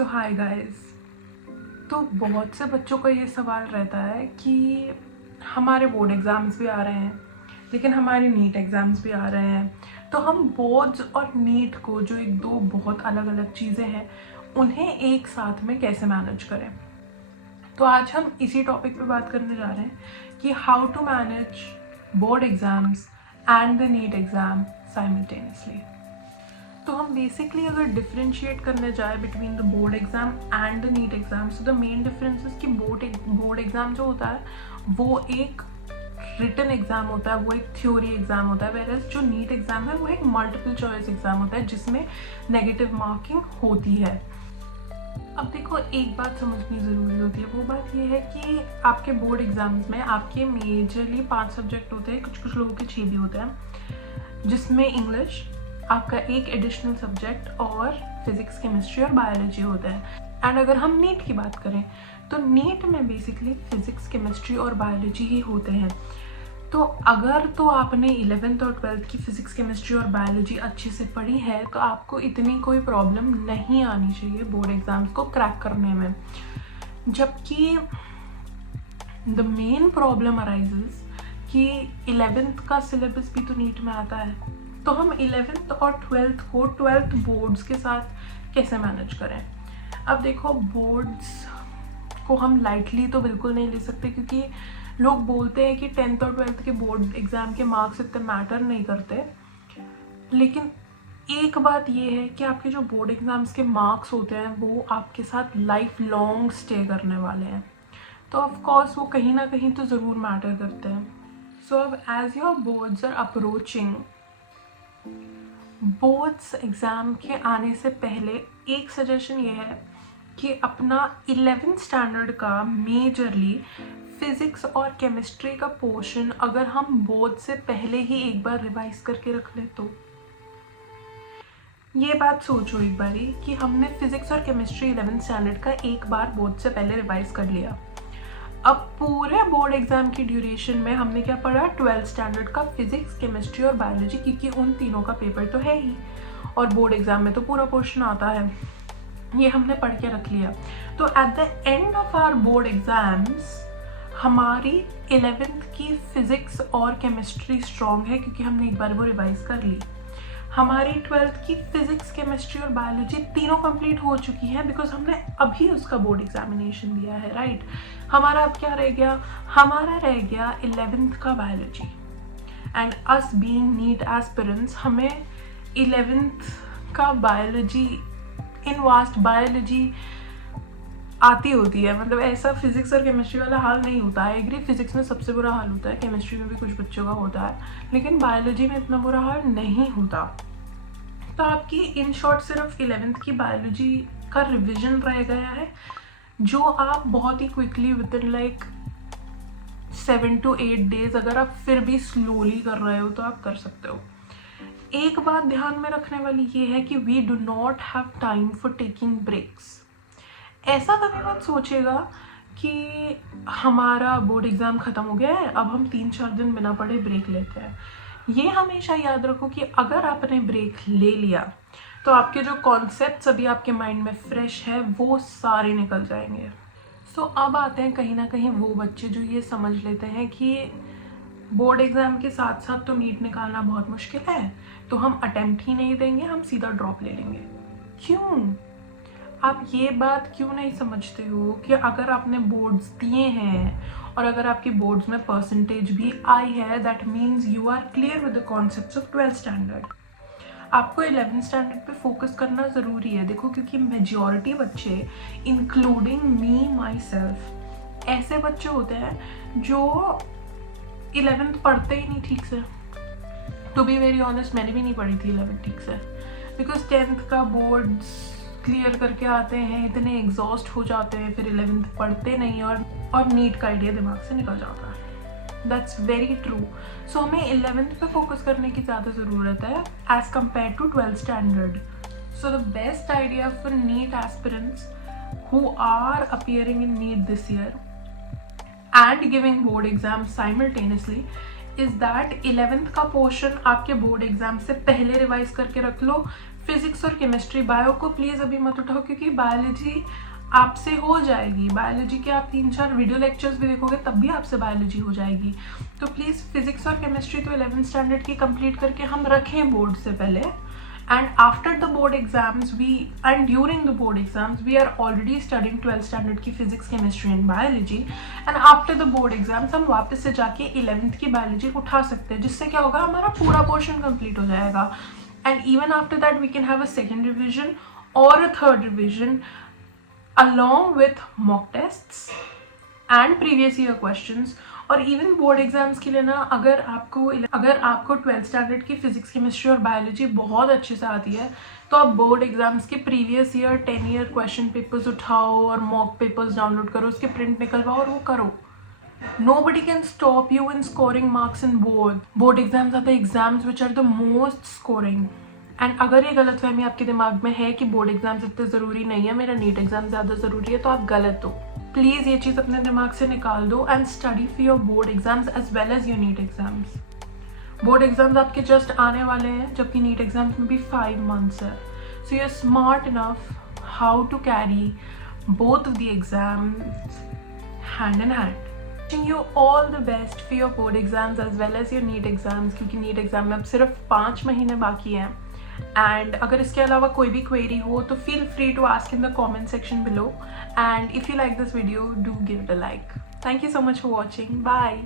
सो hi guys. तो बहुत से बच्चों का ये सवाल रहता है कि हमारे बोर्ड एग्ज़ाम्स भी आ रहे हैं, लेकिन हमारे नीट एग्ज़ाम्स भी आ रहे हैं, तो हम बोर्ड्स और नीट को, जो एक दो बहुत अलग अलग चीज़ें हैं, उन्हें एक साथ में कैसे मैनेज करें। तो आज हम इसी टॉपिक पे बात करने जा रहे हैं कि how to manage board exams and the NEET exam simultaneously. तो हम बेसिकली अगर डिफरेंशिएट करने जाए between the board exam and the NEET exam, so the main difference is कि बोर्ड एग्ज़ाम जो होता है वो एक रिटन एग्ज़ाम होता है, वो एक थ्योरी एग्ज़ाम होता है, वेयर जो नीट एग्ज़ाम है वो एक मल्टीपल चॉइस एग्ज़ाम होता है जिसमें नेगेटिव मार्किंग होती है। अब देखो, एक बात समझनी ज़रूरी होती है, वो बात ये है कि आपके बोर्ड एग्ज़ाम्स में आपके मेजरली 5 सब्जेक्ट होते हैं, कुछ लोगों के 6 भी होते हैं, जिसमें इंग्लिश, आपका एक एडिशनल सब्जेक्ट और फिज़िक्स, केमिस्ट्री और बायोलॉजी होता है। एंड अगर हम नीट की बात करें तो नीट में बेसिकली फिज़िक्स, केमिस्ट्री और बायोलॉजी ही होते हैं। तो अगर तो आपने 11th और 12th की फिज़िक्स, केमिस्ट्री और बायोलॉजी अच्छे से पढ़ी है तो आपको इतनी कोई प्रॉब्लम नहीं आनी चाहिए बोर्ड एग्ज़ाम्स को क्रैक करने में। जबकि द मेन प्रॉब्लम अराइजेस कि 11th का सिलेबस भी तो नीट में आता है, तो हम 11th और 12th को 12th बोर्ड्स के साथ कैसे मैनेज करें। अब देखो, बोर्ड्स को हम लाइटली तो बिल्कुल नहीं ले सकते, क्योंकि लोग बोलते हैं कि 10th और 12th के बोर्ड एग्ज़ाम के मार्क्स इतने मैटर नहीं करते, लेकिन एक बात ये है कि आपके जो बोर्ड एग्ज़ाम्स के मार्क्स होते हैं वो आपके साथ लाइफ लॉन्ग स्टे करने वाले हैं, तो ऑफ कोर्स वो कहीं ना कहीं तो ज़रूर मैटर करते हैं। सो अब as your boards are approaching, boards exam के आने से पहले एक सजेशन ये है कि अपना 11th स्टैंडर्ड का मेजरली फिज़िक्स और केमिस्ट्री का पोर्शन अगर हम बोर्ड से पहले ही एक बार रिवाइज करके रख ले, तो ये बात सोचो एक बारी कि हमने फिज़िक्स और केमिस्ट्री 11th स्टैंडर्ड का एक बार बोर्ड से पहले रिवाइज कर लिया। अब पूरे बोर्ड एग्ज़ाम की ड्यूरेशन में हमने क्या पढ़ा, 12th स्टैंडर्ड का फिज़िक्स, केमिस्ट्री और बायोलॉजी, क्योंकि उन तीनों का पेपर तो है ही और बोर्ड एग्ज़ाम में तो पूरा पोर्शन आता है, ये हमने पढ़ के रख लिया। तो at the end of our board exams हमारी 11th की फिज़िक्स और केमिस्ट्री स्ट्रॉन्ग है, क्योंकि हमने एक बार वो रिवाइज कर ली। हमारी 12th की फिज़िक्स, केमिस्ट्री और बायोलॉजी तीनों कंप्लीट हो चुकी है, बिकॉज हमने अभी उसका बोर्ड एग्जामिनेशन दिया है, राइट। हमारा अब क्या रह गया, हमारा रह गया 11th का biology. And us being NEET aspirants, हमें 11th का बायोलॉजी, इन वास्ट बायोलॉजी आती होती है, मतलब ऐसा फिजिक्स और केमिस्ट्री वाला हाल नहीं होता है। एग्री फिजिक्स में सबसे बुरा हाल होता है, केमिस्ट्री में भी कुछ बच्चों का होता है, लेकिन बायोलॉजी में इतना बुरा हाल नहीं होता। तो आपकी इन शॉर्ट सिर्फ 11th की बायोलॉजी का रिवीजन रह गया है, जो आप बहुत ही quickly within like 7 to 8 days अगर आप फिर भी स्लोली कर रहे हो तो आप कर सकते हो। एक बात ध्यान में रखने वाली ये है कि we do not have time for taking breaks. ऐसा कभी मत सोचेगा कि हमारा बोर्ड एग्ज़ाम ख़त्म हो गया है, अब हम 3-4 दिन बिना पढ़े ब्रेक लेते हैं। ये हमेशा याद रखो कि अगर आपने ब्रेक ले लिया तो आपके जो कॉन्सेप्ट्स अभी आपके माइंड में फ्रेश है वो सारे निकल जाएंगे। सो अब आते हैं कहीं ना कहीं वो बच्चे जो ये समझ लेते हैं कि बोर्ड एग्ज़ाम के साथ साथ तो नीट निकालना बहुत मुश्किल है, तो हम अटेम्प्ट ही नहीं देंगे, हम सीधा ड्रॉप ले लेंगे। क्यों? आप ये बात क्यों नहीं समझते हो कि अगर आपने बोर्ड्स दिए हैं और अगर आपकी बोर्ड्स में परसेंटेज भी आई है, that means you are clear with the concepts of 12th standard. आपको 11th स्टैंडर्ड पे फोकस करना ज़रूरी है। देखो, क्योंकि मेजॉरिटी बच्चे, इंक्लूडिंग मी माई सेल्फ, ऐसे बच्चे होते हैं जो 11th पढ़ते ही नहीं ठीक से। टू बी वेरी ऑनेस्ट, मैंने भी नहीं पढ़ी थी 11th ठीक से, बिकॉज 10th का बोर्ड्स क्लियर करके आते हैं, इतने एग्जॉस्ट हो जाते हैं, फिर 11th पढ़ते नहीं और नीट का आइडिया दिमाग से निकल जाता है। That's very true. सो हमें 11th पे फोकस करने की ज़्यादा ज़रूरत है as compare to 12th standard. So the best idea for NEET aspirants who are appearing in NEET this year and giving board exam simultaneously is that 11th का portion आपके board exam से पहले revise करके रख लो, physics और chemistry, bio को please अभी मत उठाओ क्योंकि बायोलॉजी आपसे हो जाएगी। बायोलॉजी के आप 3-4 वीडियो लेक्चर्स भी देखोगे तब भी आपसे बायोलॉजी हो जाएगी। तो प्लीज़ फिजिक्स और केमिस्ट्री तो 11th स्टैंडर्ड की कंप्लीट करके हम रखें बोर्ड से पहले। And after the board exams and during the board exams we are already studying 12th standard की physics, chemistry and biology. And after the board exams हम वापस से जाके 11th की बायोलॉजी उठा सकते हैं, जिससे क्या होगा, हमारा पूरा पोर्शन कंप्लीट हो जाएगा। And even after that we can have a second revision और a third revision along with mock tests and previous year questions। और इवन बोर्ड एग्जाम्स के लिए ना, अगर आपको 12th स्टैंडर्ड की फिजिक्स, केमिस्ट्री और बायोलॉजी बहुत अच्छे से आती है तो आप बोर्ड एग्जाम्स के previous year 10 year question papers उठाओ और मॉक पेपर्स डाउनलोड करो, उसके प्रिंट निकलवाओ और वो करो। Nobody can stop you in scoring marks in board. Board exams are the exams which are the most scoring. And अगर ये गलतफहमी आपके दिमाग में है कि बोर्ड एग्जाम्स इतने ज़रूरी नहीं है, मेरा नीट एग्जाम ज़्यादा ज़रूरी है, तो आप गलत हो। प्लीज़ ये चीज़ अपने दिमाग से निकाल दो and study for your board exams as well as your NEET exams. Board exams आपके जस्ट आने वाले हैं, जबकि नीट एग्जाम्स में भी 5 months है। So you are smart enough how to carry both of the exams hand in hand. Wishing you all the best for your board exams as well as your NEET exams, क्योंकि NEET exam में अब सिर्फ 5 महीने बाकी हैं। And अगर इसके अलावा कोई भी क्वेरी हो तो feel free to ask in the comment section below. And if you like this video, do give it a like. Thank you so much for watching. Bye.